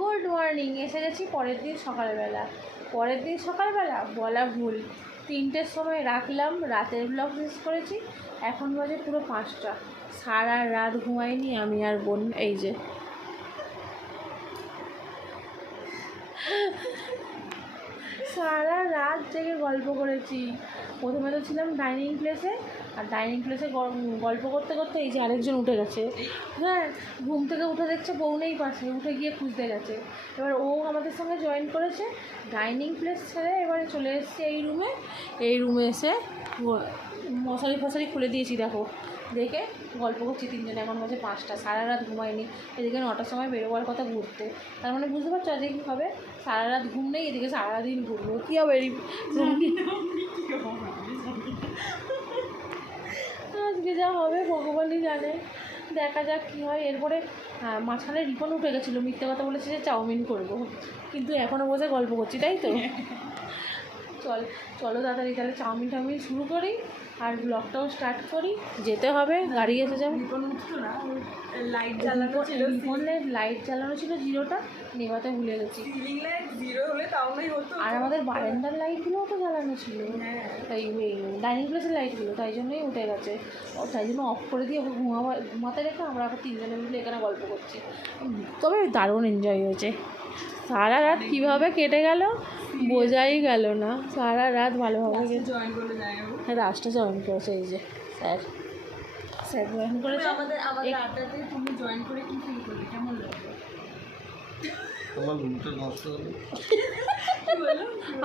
Good morning. এসে গেছি পরের দিন সকালবেলা। বলা ভুল, 3টের সময় রাখলাম, রাতের ব্লগ শেষ করেছি। এখন বাজে পুরো 5টা। সারা রাত ঘুমাইনি আমি আর বোন। এই যে সারা রাত জেগে গল্প করেছি। প্রথমে তো ছিলাম ডাইনিং প্লেসে, আর ডাইনিং প্লেসে গল্প করতে করতে এই যে আরেকজন উঠে গেছে। হ্যাঁ, ঘুম থেকে উঠে দেখছে বউ নেই পাশে, উঠে গিয়ে খুঁজতে গেছে। এবার ও আমাদের সঙ্গে জয়েন করেছে। ডাইনিং প্লেস ছেড়ে এবারে চলে এসেছে এই রুমে এসে মশারি ফশারি খুলে দিয়েছি। দেখে গল্প করছি তিনজনে। এখন বাজে 5টা, সারা রাত ঘুমাইনি। এদিকে 9টার সময় বেরোবার কথা ঘুরতে। তার মানে বুঝতে পারছো আজকে কী হবে? সারা রাত ঘুম নেই, এদিকে সারাদিন ঘুরবো। কী হবে আজকে যা হবে ভগবানই জানে। দেখা যাক কী হয়। এরপরে মাঝখানে রিপন উঠে গেছিলো, মিথ্যে কথা বলেছে যে চাউমিন করবো, কিন্তু এখনও বসে গল্প করছি, তাই তো? চলো তাড়াতাড়ি তাহলে চাউমিন শুরু করি আর ব্লগটাও স্টার্ট করি। যেতে হবে, গাড়ি এসে যাবে। লাইট জ্বালানো ছিল, জিরোটা নেভাতে ভুলে গেছি। আর আমাদের বারান্দার লাইটগুলোও তো জ্বালানো ছিল, তাই ডাইনিং প্লেসের লাইটগুলো, তাই জন্যই উঠে গেছে। তাই জন্য অফ করে দিয়ে ঘুমাতে রেখে আমরা আবার 3জনে মিলে এখানে গল্প করছি। তবে দারুণ এনজয় হয়েছে। সারা রাত কীভাবে কেটে গেল বোঝাই গেল না। সারা রাত ভালোভাবে রাজটা জয়েন করেছে। এই যে স্যার জয়েন করেছে। তুমি জয়েন করে কি ফিল করলে, কেমন লাগলো?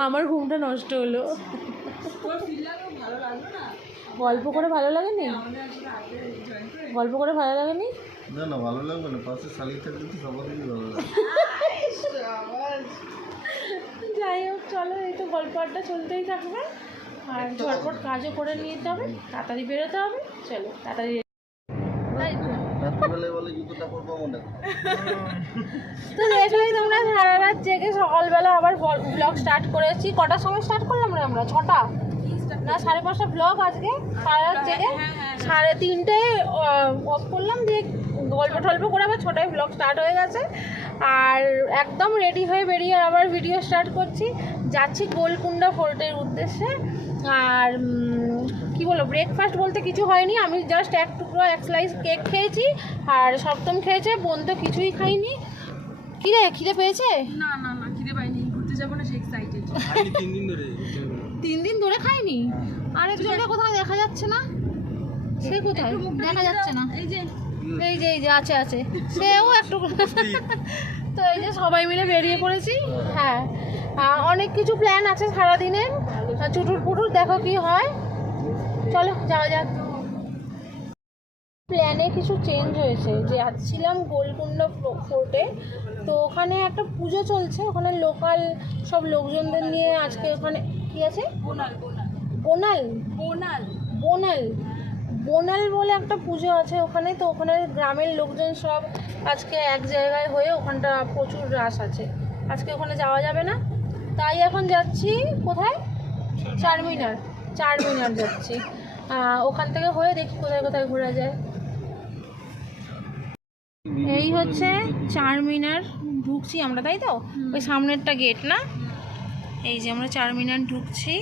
আমার ঘুমটা নষ্ট হলো। গল্প করে ভালো লাগেনি? গল্প করে ভালো লাগেনি? না ভালো লাগবে না, পাশে শালিক থাকলে তো সবারই ভালো লাগে। যাই হোক, চলো, এই তো গল্প আড্ডা চলতেই থাকবে। আর ঝটপট কাজও করে নিতে হবে, তাড়াতাড়ি বেরোতে হবে। চলো তাড়াতাড়ি। তো দেখলেই তোমরা, সারা রাত জেগে সকালবেলা আবার ব্লগ স্টার্ট করেছি। কটার সময় স্টার্ট করলাম রে আমরা? 6টা না 5:30 ব্লগ আজকে। সারা রাত জেগে 3:30 অফ করলাম, দিয়ে গল্প করে আবার 6টায় ব্লগ স্টার্ট হয়ে গেছে। আর একদম রেডি হয়ে বেরিয়ে আবার ভিডিও স্টার্ট করছি। যাচ্ছি গোলকুন্ডা ফোর্টের উদ্দেশ্যে। আর কি বলো, ব্রেকফাস্ট বলতে কিছু হয়নি। আমি জাস্ট এক স্লাইস কেক খেয়েছি, আর সপ্তম খেয়েছে, বোন তো কিছুই খাইনি। কি রে, খিদে পেয়েছে? না খিদে পাইনি, ঘুরতে যাবো না, সে এক্সাইটেড। 3 দিন ধরে খাইনি। আরেকজনকে কোথায় দেখা যাচ্ছে না? সে কোথায় দেখা যাচ্ছে না? এই যে আছে সেও একটু। তো এই যে সবাই মিলে বেরিয়ে পড়েছি। হ্যাঁ, অনেক কিছু প্ল্যান আছে সারাদিনের, চুটুর পুটুর, দেখো কি হয়। চলো যাওয়া যাক। প্ল্যানে কিছু চেঞ্জ হয়েছে। যে আসছিলাম গোলকুন্ডা ফোর্টে, তো ওখানে একটা পুজো চলছে। ওখানে লোকাল সব লোকজনদের নিয়ে আজকে ওখানে কি আছে, বোনাল বলে একটা পুজো আছে ওখানে। তো ওখানে গ্রামের লোকজন সব আজকে এক জায়গায় হয়ে, ওখানটা প্রচুর রাশ আছে। আজকে ওখানে যাওয়া যাবে না, তাই এখন যাচ্ছি কোথায়? চারমিনার যাচ্ছি। ওখান থেকে হয়ে দেখি কোথায় কোথায় ঘোরা যায়। এই হচ্ছে চারমিনার, ঢুকছি আমরা, তাই তো? ওই সামনেরটা গেট না? এই যে আমরা চারমিনার ঢুকছি।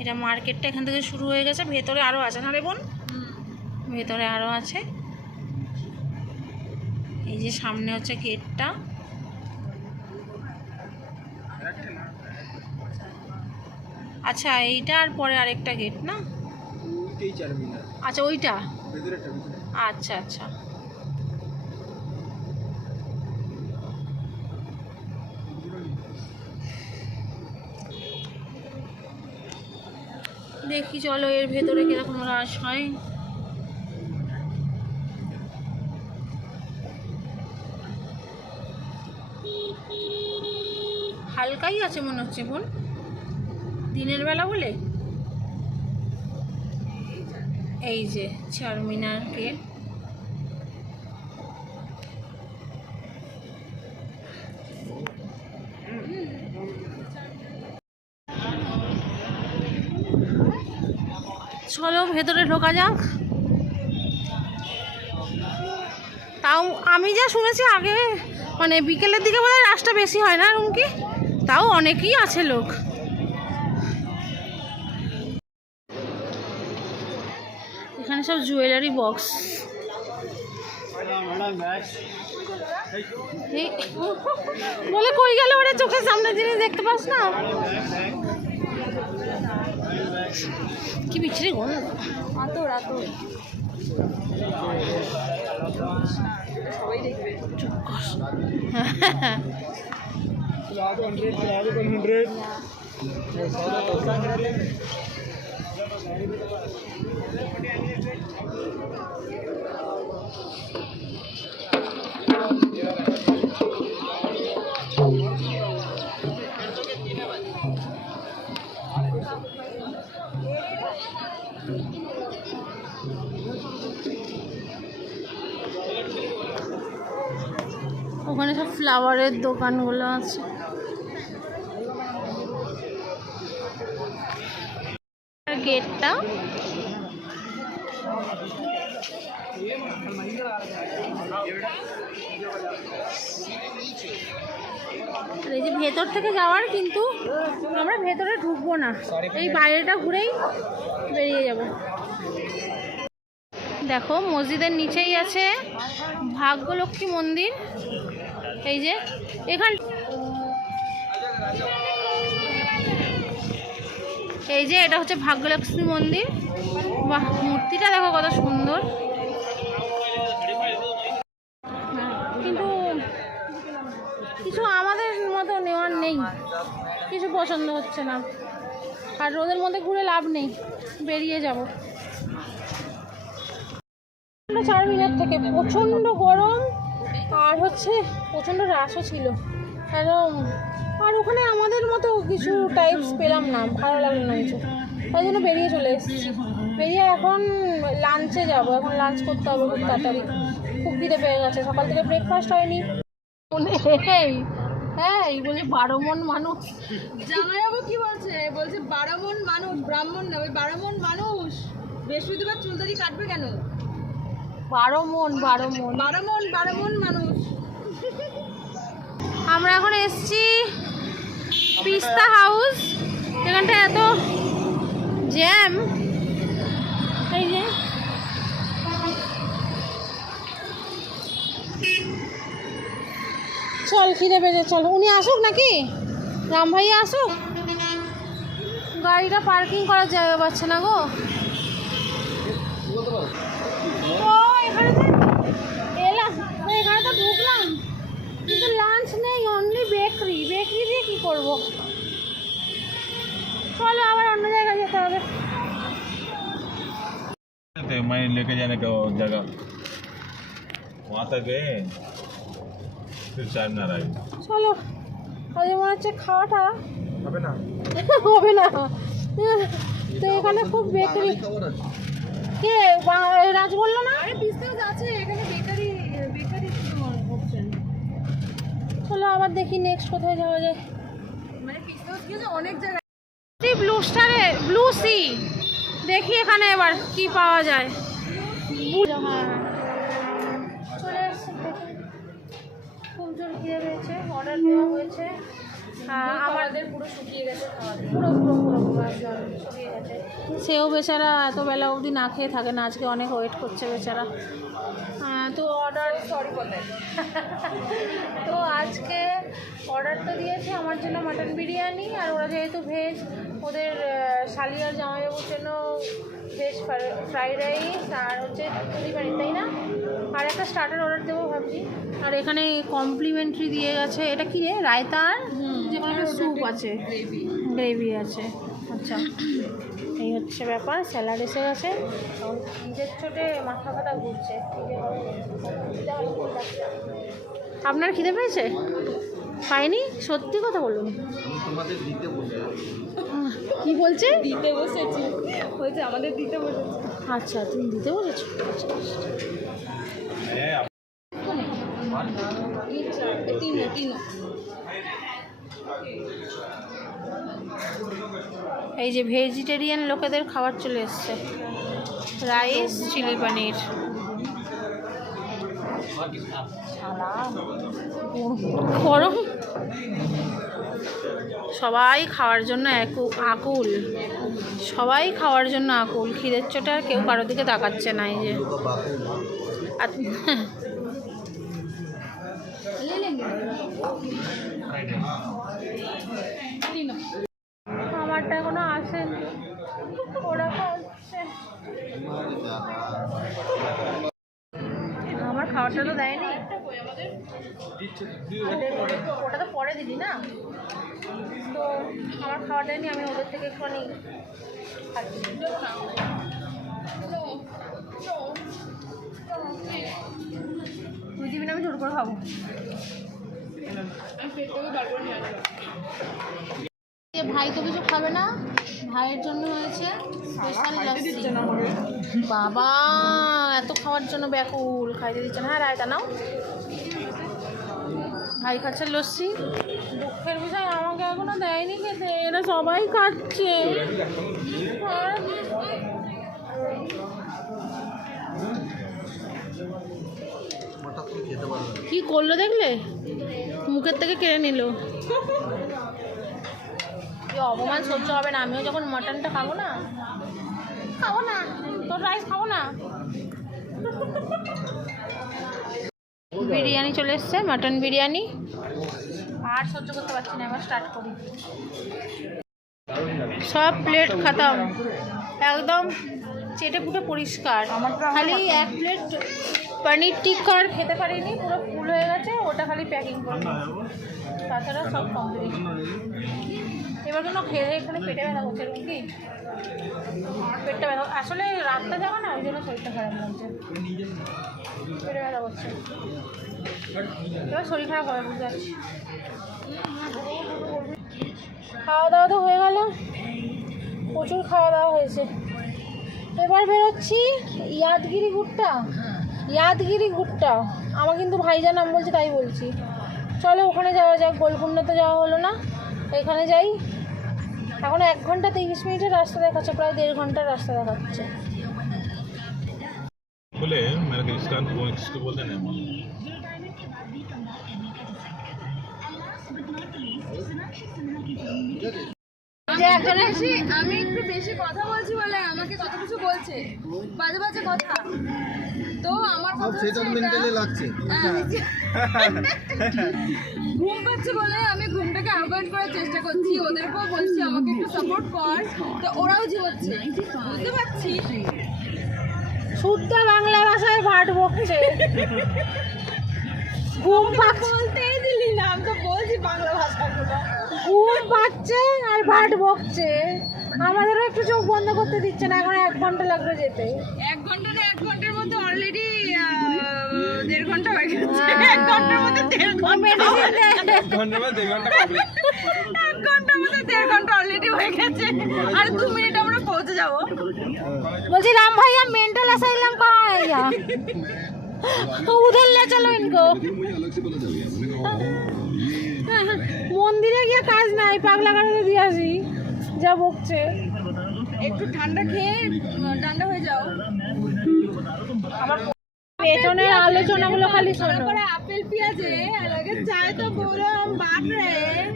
এটা মার্কেটটা এখান থেকে শুরু হয়ে গেছে। ভেতরে আরও আছে না রে বোন? ভেতরে আরও আছে। এই যে সামনে হচ্ছে গেটটা। আচ্ছা, এইটা আর পরে আরেকটা গেট না? আচ্ছা, ওইটা। আচ্ছা দেখি, চলো এর ভেতরে কিরকম রাশ হয়। হালকাই আছে মনে হচ্ছে বোন, দিনের বেলা বলে। এই যে চারমিনার গেট। চলো ভেতরে ঢোকা যাক। তাও আমি যা শুনেছি আগে মানে বিকেলের দিকে বোধহয় রাশটা বেশি হয় না রুমকি, তাও অনেকেই আছে লোক। এখানে সব জুয়েলারি বক্স। বলে কই গেল ওরে, চোখের সামনে জিনিস দেখতে পাস না? কি বিচ্ছিরি গো, আতর আতর সবাই দেখবে। ওখানে সব ফ্লাওয়ারের দোকানগুলো আছে। গেটটা এই যে ভেতর থেকে যাওয়ার, কিন্তু আমরা ভেতরে ঢুকবো না, এই বাইরেটা ঘুরেই বেরিয়ে যাব। দেখো মসজিদের নিচেই আছে ভাগ্যলক্ষ্মী মন্দির। এই যে এখান, এই যে এটা হচ্ছে ভাগ্যলক্ষ্মী মন্দির। বাহ, মূর্তিটা দেখো কত সুন্দর। কিন্তু কিছু আমাদের মতো নেওয়ার নেই, কিছু পছন্দ হচ্ছে না, আর রোদের মধ্যে ঘুরে লাভ নেই, বেরিয়ে যাব। 4 মিনিট থেকে প্রচণ্ড গরম, আর হচ্ছে প্রচণ্ড রাশও ছিল, আর ওখানে আমাদের মতো কিছু টাইপস পেলাম না, ভালো লাগলো না কিছু, তাই জন্য বেরিয়ে চলে এসেছি। বেরিয়ে এখন লাঞ্চে যাব, এখন লাঞ্চ করতে হবে খুব তাড়াতাড়ি, খুব খিদে পেয়ে গেছে, সকাল থেকে ব্রেকফাস্ট হয়নি। হ্যাঁ এই বলে 12 মন মানুষ। জামাইবাবু কি বলছে? বলছে 12 মন মানুষ, ব্রাহ্মণ না, ওই 12 মন মানুষ। বৃহস্পতিবার চুলদারি কাটবে কেন? 12 মন 12 মন 12 মন 12 মন মানুষ। আমরা এখন এসছি পিস্তা হাউস। এখানটা এত জ্যাম, এই যে চল খিদে পেয়েছে, চল। উনি আসুক নাকি, রাম ভাইয়া আসুক। গাড়িটা পার্কিং করার জায়গা পাচ্ছে না গো। ও এখানে এলাম, এখানে তো ঢুকলাম, কিন্তু লাঞ্চ নেই, অনলি বেকারি। বেকারি দিয়ে কী করবো? চলো আবার অন্য জায়গায় যেতে হবে। मैं लेके जाने का जगह वहाँ तक गए, फिर चाय ना रही। চলো, আজ মনে হচ্ছে খাওয়াটা হবে না হবে না। তো এখানে খুব বেকারি, কে রাজ বললো না? আরে পিস্তাও আছে এখানে, বেকারি বেকারি অপশন। চলো আবার দেখি নেক্সট কোথায় যাওয়া যায়। মানে পিস্তাও গেছে অনেক জায়গায়। ব্লু স্টারে, ব্লু সি, দেখি এখানে এবার কি পাওয়া যায়। চলে এসছি, খুব জোর খিদে পেয়েছে, অর্ডার দেওয়া হয়েছে। আমাদের পুরো শুকিয়ে গেছে খাওয়া, পুরো পুরো পুরো পুরো একদম শুকিয়ে গেছে। সেও বেচারা এত বেলা অবধি না খেয়ে থাকে না, আজকে অনেক ওয়েট করছে বেচারা। তো অর্ডার, সরি বলে তো আজকে অর্ডার তো দিয়েছে আমার জন্য মাটন বিরিয়ানি, আর ওরা যেহেতু ভেজ, ওদের শালি আর জামাইবাবুর জন্য ভেজ ফ্রাইড রাইস আর হচ্ছে চিলি পানির, তাই না? আর একটা স্টার্টার অর্ডার দেবো ভাবছি। আর এখানে কমপ্লিমেন্টারি দিয়ে গেছে, এটা কি রে, রায়তা আর যে কোনো একটা স্যুপ আছে, গ্রেভি আছে। আচ্ছা এই হচ্ছে ব্যাপার। স্যালাড এসে গেছে, নিজের ছোটে মাথা ফাটা ঘুরছে। আপনার খিদে পেয়েছে? পাইনি, সত্যি কথা বলুন। তোমাদের দিতে বলছি। কি বলছে? দিতে বসেছি, বলছে আমাদের দিতে বসেছি। আচ্ছা তুমি দিতে বলেছো? আচ্ছা এই যে ভেজিটেরিয়ান লোকেদের খাবার চলে এসছে, রাইস চিলি পনির। গরম। সবাই খাওয়ার জন্য আকুল, সবাই খাওয়ার জন্য আকুল। খিদের চোটে আর কেউ কারোর দিকে তাকাচ্ছে না। এই যে আমারটা এখনো আসেনি, ওরা খাচ্ছে। আমার খাওয়াটা তো দেয়নি, ওটা তো পরে দিলি না, তো আমার খাওয়া দেয়নি। আমি ওদের থেকে একটুখানি খাচ্ছি। তুই দিবি না, আমি জোর করে খাবো। ভাই তো কিছু খাবে না, ভাইয়ের জন্য হয়েছে স্পেশাল লস্যি। বাবা এত খাওয়ার জন্য ব্যাকুল, খাইতে দিচ্ছে না। হ্যাঁ রায়তা নাও। ভাই খাচ্ছে লস্যি। দুঃখের বিষয় আমাকে এখনো দেয়নি খেতে, এরা সবাই খাচ্ছে। কি করলো দেখলে, মুখের থেকে কেড়ে নিল। কি অপমান সহ্য হবে না। আমিও যখন মাটনটা খাবো না, তোর রাইস খাবো না। বিরিয়ানি চলে এসছে, মাটন বিরিয়ানি। আর সহ্য করতে পারছি না, এবার স্টার্ট করি। সব প্লেট খাতাম, একদম চেটে পুটে পরিষ্কার। খালি এক প্লেট পনির টিক্কা আর খেতে পারিনি, পুরো ফুল হয়ে গেছে। ওটা খালি প্যাকিং করবো, তাছাড়া সব কমপ্লিট। এবার কেন খেয়ে এখানে পেটে ব্যথা করছে, কি পেটটা ব্যথা আসলে রাতটা যাবো না, ওই জন্য শরীরটা খারাপ লাগছে, পেটে ব্যথা করছে। এবার শরীর খারাপ হবে, বুঝতে পারছি। খাওয়া দাওয়া তো হয়ে গেল, প্রচুর খাওয়া দাওয়া হয়েছে। এবার বেরোচ্ছি ইয়াদগিরি গুট্টা। আমার কিন্তু ভাইজান নাম বলছে, তাই বলছি। চলো ওখানে যাওয়া যাক। গোলকুন্ডাতে যাওয়া হলো না, এখানে যাই। এখন 1 ঘন্টা 30 মিনিটের রাস্তা দেখাচ্ছে, প্রায় 1.5 ঘন্টার রাস্তা দেখাচ্ছে। बोले मेरे को इसका किसको बोलते हैं আমি একটু বেশি কথা বলছি বলে আমাকে কত কিছু বলছে, বাজে বাজে কথা। তো আমার কথা লাগছে ঘুম পাচ্ছে বলে আমি ঘুমটাকে অ্যাভয়েড করার চেষ্টা করছি। ওদেরকেও বলছি আমাকে একটু সাপোর্ট কর, তো ওরাও ঝিমোচ্ছে, বুঝতে পারছি। শুদ্ধ বাংলা ভাষায় ভাট বকছে। ঘুম বলতেই দিলি না, আমি তো বলছি বাংলা ভাষাগুলো। ঘুম পাচ্ছে আর ভাট বকছে। আমাদেরও একটু চোখ বন্ধ করতে দিচ্ছে না। এখন 1 ঘন্টা লাগবে যেতে। 1 ঘন্টা না, 1 ঘন্টার মধ্যে অলরেডি 1.5 ঘন্টা হয়ে গেছে। 1 ঘন্টার মধ্যে 1.5 ঘন্টা, 1 ঘন্টার মধ্যে 1.5 ঘন্টা অলরেডি হয়ে গেছে। আর 2 মিনিট আমরা পৌঁছে যাব। বলছি রাম ভাইয়া मेंटल असाइलम कहाँ है या उधर ले चलो इनको। মন্দিরে গিয়ে কাজ নাই, পাগলা গাড়িতে দিয়ে আসি, যা বকছে। একটু ঠান্ডা খেয়ে ঠান্ডা হয়ে যাও। আমার পেছনের আলোচনাগুলো খালি শোনো। তারপরে আপেল পেঁয়াজে लगे चाय तो पूरा हम बांट रहे हैं।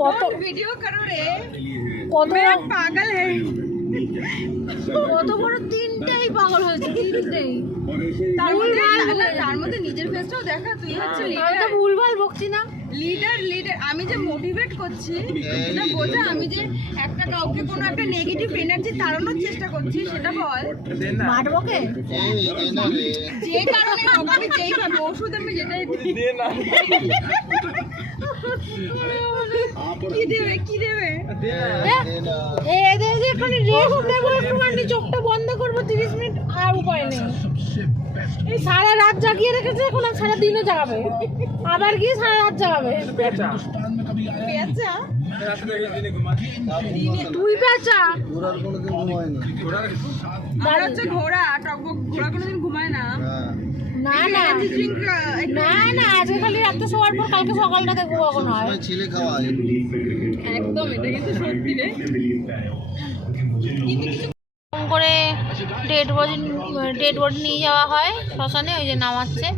কত वीडियो करो रे, কত पागल है। কত বড় 3টাই পাগল হয়েছে, 3টাই। তার মধ্যে নিজের ফেসটাও দেখা। তুই হচ্ছে আমি তো ভুলভাল বকছি না। লিডার। আমি যে মোটিভেট করছি এটা বোঝা। আমি যে একটা কাউকে কোনো একটা নেগেটিভ এনার্জি তাড়ানোর চেষ্টা করছি, সেটা বল। মাঠ বকে যে কারণে হোক, আমি যেই ভাবে ওষুধ আমি যেটাই কি দেবে এদের যে এখানে রেস্ট দেবো, একটুখানি চোখটা বন্ধ করবো 30 মিনিট, আর উপায় নেই। এই সারা রাত জাগিয়ে রেখেছে, এখন আর সারা দিনও জাগাবে, আবার গিয়ে সারা রাত জাগাবে। পেঁচা তুই পেঁচা, ঘোড়ার কোনোদিন ঘুমায় না। আর হচ্ছে ঘোড়া। টকবক ঘোড়া কোনোদিন ঘুমায় না। না না না না, আজকে খালি রাত্রে শোয়ার পর কালকে সকালটা দেখবো কখন হয়। ছেলে খাওয়ায় একদম, এটা কিন্তু সত্যি রে। করে 1.5 ডেড বডি নিয়ে যাওয়া হয় শ্মশানে, ওই যে নামাচ্ছে।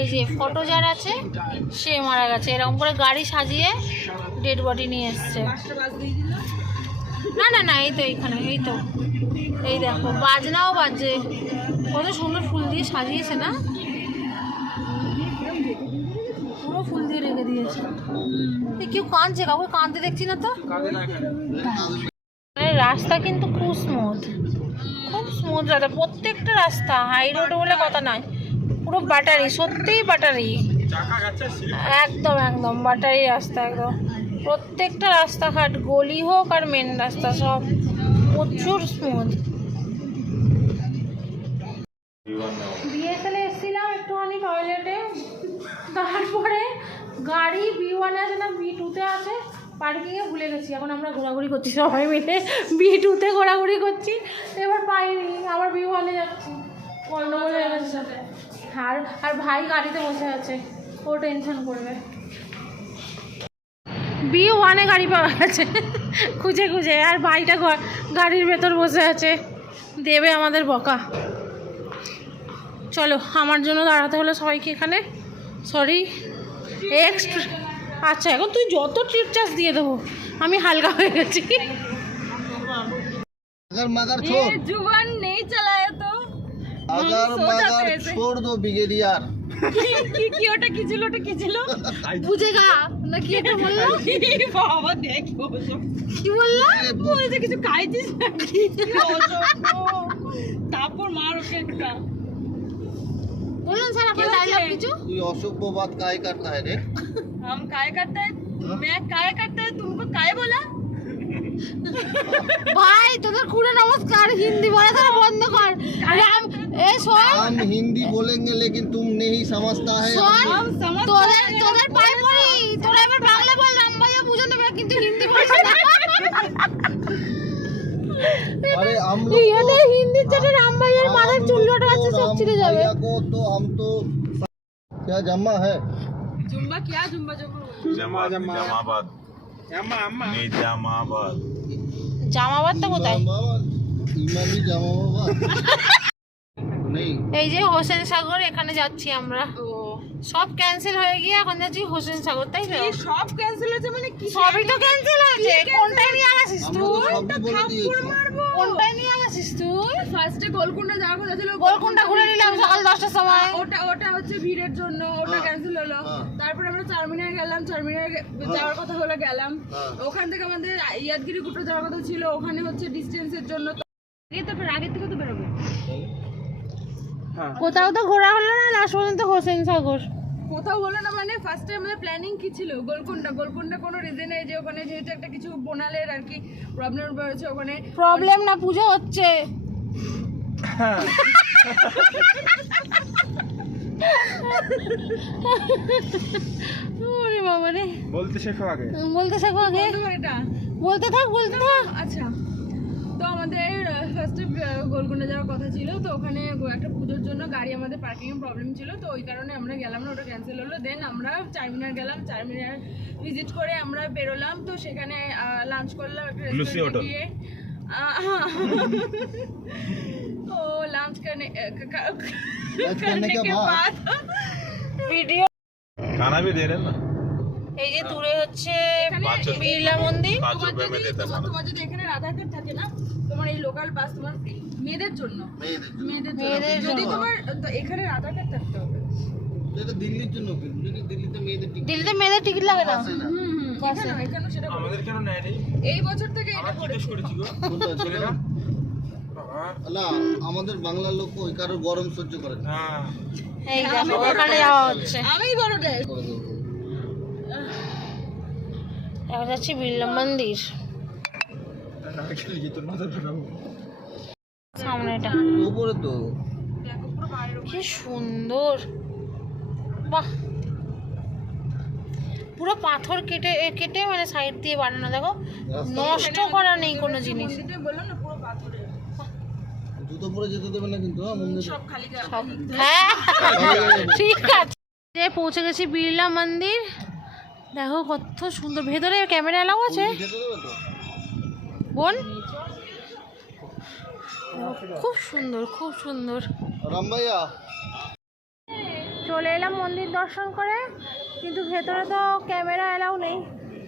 এই যে ফটো যার আছে সে মারা গেছে, এরকম করে গাড়ি সাজিয়ে ডেড বডি নিয়ে এসছে। না না না, এই তো এইখানে, এই তো এই দেখো বাজনাও বাজে, কত সুন্দর ফুল দিয়ে সাজিয়েছে না, পুরো ফুল দিয়ে রেখে দিয়েছে। কেউ কাঁদছে, কাউকে কাঁদতে দেখছি না তো। রাস্তা কিন্তু খুব স্মুথ, খুব স্মুথ রাস্তা, প্রত্যেকটা রাস্তা হাই রোড বলে কথা নয়, পুরো ব্যাটারি, সত্যিই ব্যাটারি, একদম একদম ব্যাটারি রাস্তা একদম। প্রত্যেকটা রাস্তাঘাট, গলি হোক আর মেন রাস্তা, সব প্রচুর স্মুথ। বিএসএল এসেছিলাম একটুখানি টয়লেটে, তারপরে গাড়ি B1 আছে না B2-তে আছে, পার্কিংয়ে ভুলে গেছি। এখন আমরা ঘোরাঘুরি করছি সবাই মিলে, B2-তে ঘোরাঘুরি করছি, এবার পাইনি, আবার B1-এ যাচ্ছি, গন্ডগোল হয়ে গেছে সাথে। আর ভাই গাড়িতে বসে আছে, ও টেনশন করবে। B1-এ গাড়ি পাওয়া গেছে খুঁজে খুঁজে, আর ভাইটা গাড়ির ভেতর বসে আছে, দেবে আমাদের বকা। চলো, আমার জন্য দাঁড়াতে হলো সবাইকে এখানে, সরি এক্সট্রা। আচ্ছা, এখন তুই যত ট্রিপ চার্জ দিয়ে দেবো, আমি হালকা হয়ে গেছি। अगर मगर छोड़, जुबान नहीं चलाया तो अगर मगर छोड़ दो ब्रिगेडियर। কি ওটা কি ছিল বুঝেগা না কি একটা বললো, বাবা দেখ কি বললো, বলছে কিছু খাইছিস নাকি, তারপর মার ওকে একটা বলুন স্যার আপনার ডায়লগ কিছু। तू अशुभ बात काय करता है रे? हम काय करते हैं, मैं काय करते हैं, तुमको काय बोला? ভাই তোদের খুঁড়ে নমস্কার, হিন্দি বলা তারা বন্ধ কর। हम हिंदी बोलेंगे लेकिन तुम नहीं समझता है। তোদের পায়ে পড়ি, তোরা এবার বাংলা বল, রামবাইয়া বুঝে নেবে, কিন্তু হিন্দি বলছ না। अरे हम लोग এটা হিন্দির যেটা রামবাইয়ার মাথার চুল কাটা আছে সব ছিঁড়ে যাবে। को तो हम तो क्या जम्मा है? जुम्बा क्या जुम्बा জামাবাদ, নিজামাবাদ। জামাবাদটা কোথায়? इमामी जम्मा बाबा नहीं। এই যে হোসেন সাগর, এখানে যাচ্ছি আমরা। সব ক্যান্সেল হয়ে গিয়ে এখন যাচ্ছি হোসেন সাগর, তাই তো? সব ক্যান্সেল হয়েছে মানে কি? সবই তো ক্যান্সেল হয়েছে, কোনটাই নিয়ে আসিস हम लोग তুই? तो सब बोले दिए। কোনটাই নিয়ে আসিস তুই? ফার্স্টে গোলকুন্ডা যাওয়ার কথা ছিল, গোলকুন্ডা ঘুরে নিলাম সকাল 10টার সময়। ওটা হচ্ছে ভিড়ের জন্য, ওটা ক্যান্সেল হলো। তারপর আমরা চারমিনার গেলাম, চারমিনার যাওয়ার কথা হলো, গেলাম। ওখান থেকে আমাদের ইয়াদগিরি গুটো যাওয়ার কথা ছিল, ওখানে হচ্ছে ডিস্টেন্সের জন্য আগের থেকে তো বেরোবে। কোথাও তো ঘোরা হলো না, লাস্ট পর্যন্ত হোসেন সাগর। কোথাও হলো না মানে ফার্স্টে আমাদের প্ল্যানিং কি ছিল গোলকুন্ডা কোনো রিজনে, যে ওখানে যেহেতু একটা কিছু বোনালের আর কি প্রবলেম রয়েছে, ওখানে প্রবলেম না, পুজো হচ্ছে। ওরে বাবা রে, বলতে শেখো আগে। বলতে শেখো আগে, এটা বলতে থাক। আচ্ছা, তো আমাদের ফার্স্টে গোলকুন্ডা যাওয়ার কথা ছিল, তো ওখানে একটা পুজোর জন্য গাড়ি আমাদের পার্কিং প্রবলেম ছিল, তো ওই কারণে আমরা গেলাম না, ওটা ক্যান্সেল হলো। দেন আমরা চারমিনার গেলাম, চারমিনার ভিজিট করে আমরা বেরোলাম, তো সেখানে লাঞ্চ করলাম একটা রেস্টুরেন্টে গিয়ে। ও লাঞ্চ करने के बाद ভিডিও खाना भी दे रहे हैं ना। এই যে দূরে হচ্ছে বিড়লা মন্দির। 5 रुपए में देता खाना। তোমার যদি এখানে আধার কার্ড থাকে না, তোমার এই লোকাল বাস তোমার ফ্রি, মেয়েদের জন্য। যদি তোমার তো এখানে আধার কার্ড থাকতে হবে। এটা দিল্লির জন্য, দিল্লিতে মেয়েদের টিকিট লাগে না। এখানে সেটা আমাদের কেন নেয় রে? এই বছর থেকে এটা জিজ্ঞেস করেছি গো। না, আমাদের বাংলার লোক ওই কারো গরম সহ্য করে না। হ্যাঁ, এই দেখো ওখানে যাওয়া হচ্ছে। আমি বড় দেখ এখন যাচ্ছি বিড়লা মন্দির সামনেটা। উপরে তো দেখো পুরো বাইরে কি সুন্দর, বাহ, পুরো পাথর কেটে কেটে মানে সাইড দিয়ে বানানো, দেখো নষ্ট করা নেই কোনো জিনিস। মন্দিরটা বললাম না পুরো পাথরের, জুতো পরে যেতে দেবে না কিন্তু মন্দিরে। সব খালি হ্যাঁ ঠিক আছে। যে পৌঁছে গেছি বিড়লা মন্দির, দেখো কত সুন্দর, ভেতরে ক্যামেরা এলাও আছে যেতে দেবে তো। বোন, খুব সুন্দর খুব সুন্দর। রাম ভাইয়া চলে এলাম মন্দির দর্শন করে, কিন্তু ভেতরে তো ক্যামেরা অ্যালাউ নেই,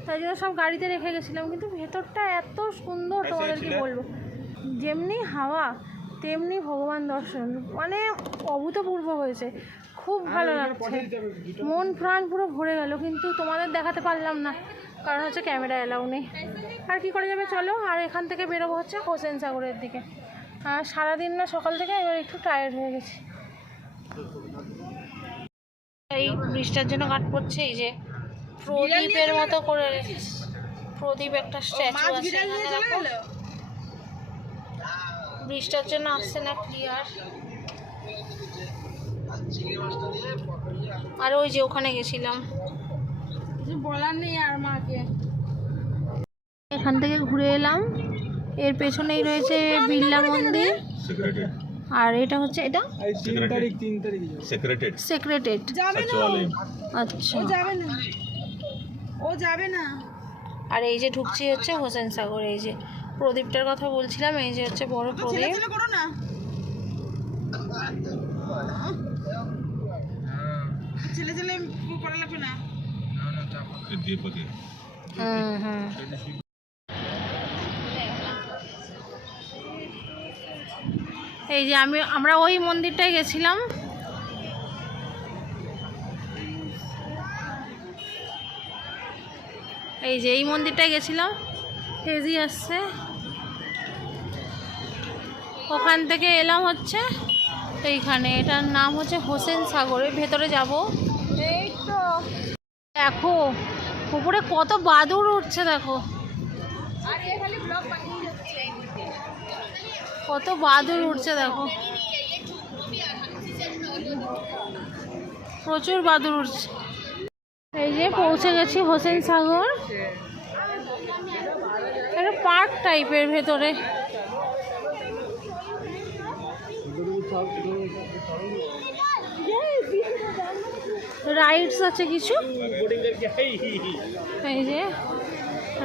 তাই জন্য সব গাড়িতে রেখে গেছিলাম। কিন্তু ভেতরটা এত সুন্দর তোমাদেরকে বলবো, যেমনি হাওয়া তেমনি ভগবান দর্শন, মানে অভূতপূর্ব হয়েছে, খুব ভালো লাগছে, মন প্রাণ পুরো ভরে গেল। কিন্তু তোমাদের দেখাতে পারলাম না, কারণ হচ্ছে ক্যামেরা অ্যালাউ নেই। আর কি করে যাবে, চলো। আর এখান থেকে বেরোবো হচ্ছে হোসেন সাগরের দিকে। আর সারাদিন না সকাল থেকে এবার একটু টায়ার্ড হয়ে গেছি। এই বৃষ্টির জন্য কাট পড়ছে, এই যে প্রদীপের মতো করে রেখেছে, প্রদীপ একটা স্ট্যাচু আছে এখানে দেখো। বৃষ্টির জন্য আসছে না ক্লিয়ার। আর ওই যে ওখানে গেছিলাম, কিছু বলার নেই আর মাকে। এখান থেকে ঘুরে এলাম, এর পেছনেই রয়েছে বিড়লা মন্দির, सेक्रेटेड আর এটা হচ্ছে এটা सेक्रेटेड সেক্রেটেড। सचिवालय। আচ্ছা, যাবে না, ও যাবে না। আর এই যে ঢুকছি হচ্ছে হোসেন সাগর। এই যে প্রদীপটার কথা বলছিলাম, এই যে হচ্ছে বড় প্রদীপ। করো না, ছেলে ছেলে করা লাগবে না। दीपक है। হুম হুম। এই যে আমরা ওই মন্দিরটায় গেছিলাম। এই যে এই মন্দিরটায় গেছিলাম, হেজি আসছে, ওখান থেকে এলাম হচ্ছে এইখানে। এটার নাম হচ্ছে হোসেন সাগরের ভেতরে যাব। এই তো দেখো উপরে কত বাদুড় উঠছে, দেখো কত বাদুড় উঠছে, দেখো প্রচুর বাদুড় উঠছে। এই যে পৌঁছে গেছি হোসেন সাগর, একটা পার্ক টাইপের ভেতরে। রাইডস আছে কিছু, এই যে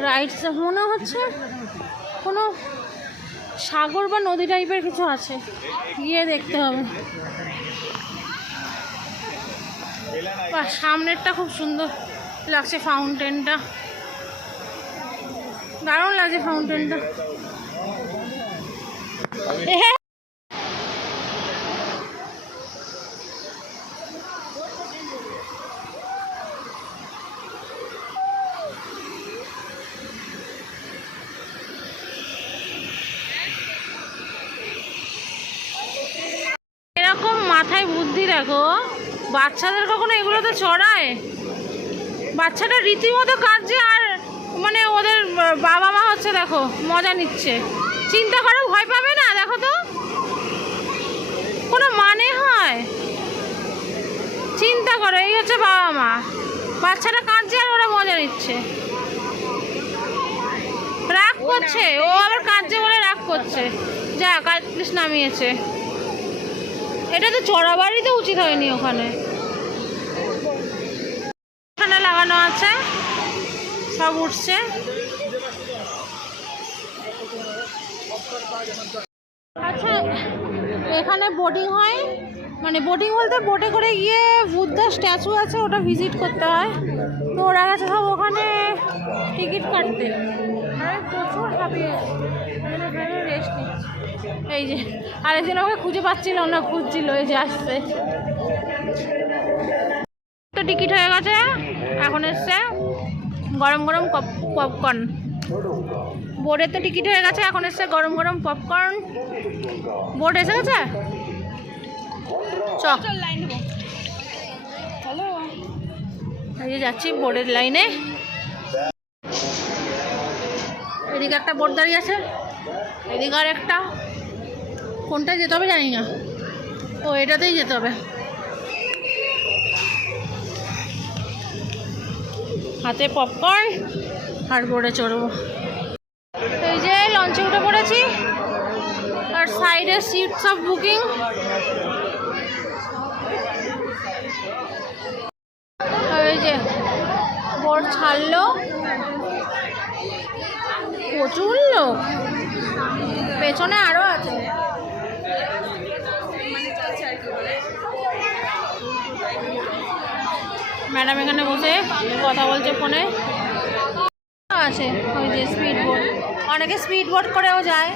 রাইডস মনে হচ্ছে কোনো সাগর বা নদী টাইপের কিছু আছে, গিয়ে দেখতে হবে। বাহ, সামনেরটা খুব সুন্দর লাগছে, ফাউন্টেনটা দারুণ লাগছে, ফাউন্টেনটা। এরকম মাথায় বুদ্ধি দেখো, বাচ্চাদের কখনো এগুলোতে চড়ায়? বাচ্চাটা রীতিমতো কাঁদছে, আর মানে ওদের বাবা মা হচ্ছে দেখো মজা নিচ্ছে। চিন্তা করো, ভয় পাবে না? দেখো তো কোনো মানে হয়? চিন্তা করো, এই হচ্ছে বাবা মা, বাচ্চাটা কাঁদছে আর ওরা মজা নিচ্ছে, রাগ করছে, ও আবার কাঁদছে বলে রাগ করছে। যা কাজ নামিয়েছে, এটা তো চড়াবাড়িতে উচিত হয়নি। ওখানে লাগানো আছে, সব উঠছে। আচ্ছা, এখানে বোটিং হয়, মানে বোটিং বলতে বোটে করে গিয়ে বুদ্ধার স্ট্যাচু আছে, ওটা ভিজিট করতে হয়। তো ওরা গেছে সব ওখানে টিকিট কাটতে, প্রচুর হাঁপিয়ে রেস্ট নিচ্ছে। এই যে আরেকজন ওকে খুঁজে পাচ্ছিল না, খুঁজছিল, এই যে আসছে। তো টিকিট হয়ে গেছে, এখন এসছে গরম গরম পপকর্ন। বোর্ডের তো টিকিট হয়ে গেছে, এখন এসছে গরম গরম পপকর্ন। বোর্ড এসে গেছে, চল লাইন দেবো। হ্যালো, এই যে যাচ্ছি বোর্ডের লাইনে। এদিকে একটা বোর্ড দাঁড়িয়ে আছে, এদিকে আর একটা, কোনটায় যেতে হবে জানি না, ও এটাতেই যেতে হবে। হাতে পপকর্ন আর বোর্ডে চড়বো। এই যে লঞ্চে উঠে পড়েছি, আর সাইডে সিট সব বুকিং। এই যে বোর্ড ছাড়লো, প্রচুর লোক, পেছনে আরো আছে। ম্যাডাম এখানে বসে কথা বলছে ফোনে। আছে ওই যে স্পিড বোট, অনেকে স্পিড বোট করেও যায়।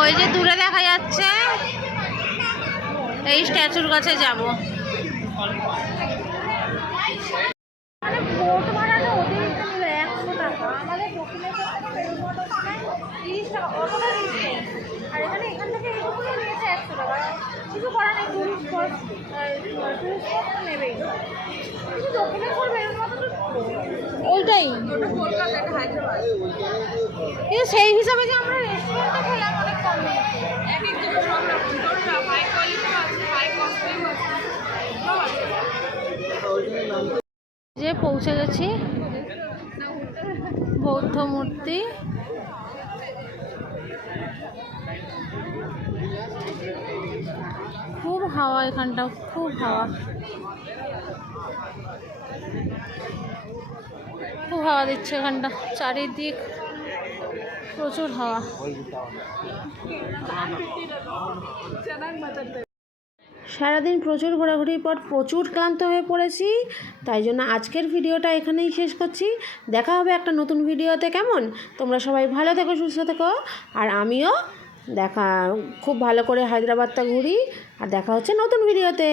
ওই যে দূরে দেখা যাচ্ছে, এই স্ট্যাচুর কাছে যাব। মানে বোট ভাড়াটা অতিরিক্ত নিল 100 টাকা, আমাদের দক্ষিণেশ্বর থেকে বেলুড়মঠ ওখানে 30 টাকা, অতটা নিচ্ছে। আর এখান থেকে এইটুকুনি নিয়েছে 100 টাকা। কিছু করার নেই, টুরিস্ট তো নেবেই। কিন্তু দক্ষিণেশ্বর বেলুড়মঠ তো ওইটাই, কলকাতা এটা হায়দ্রাবাদ কিন্তু সেই হিসাবে যে আমরা রেস্টুরেন্টে খেলাম অনেক কম নিয়েছে। এক এক তো সব রকম ধরুন না, হাই কোয়ালিটি আছে, হাই কস্টলি আছে, সব আছে। যে পৌঁছে গেছি বৌদ্ধ মূর্তি। খুব হাওয়া এখানটা, খুব হাওয়া, খুব হাওয়া দিচ্ছে এখানটা, চারিদিক প্রচুর হাওয়া। সারাদিন প্রচুর ঘোরাঘুরির পর প্রচুর ক্লান্ত হয়ে পড়েছি, তাই জন্য আজকের ভিডিওটা এখানেই শেষ করছি। দেখা হবে একটা নতুন ভিডিওতে। কেমন? তোমরা সবাই ভালো থেকো, সুস্থ থেকো, আর আমিও খুব ভালো করে হায়দ্রাবাদটা ঘুরি। আর দেখা হচ্ছে নতুন ভিডিওতে।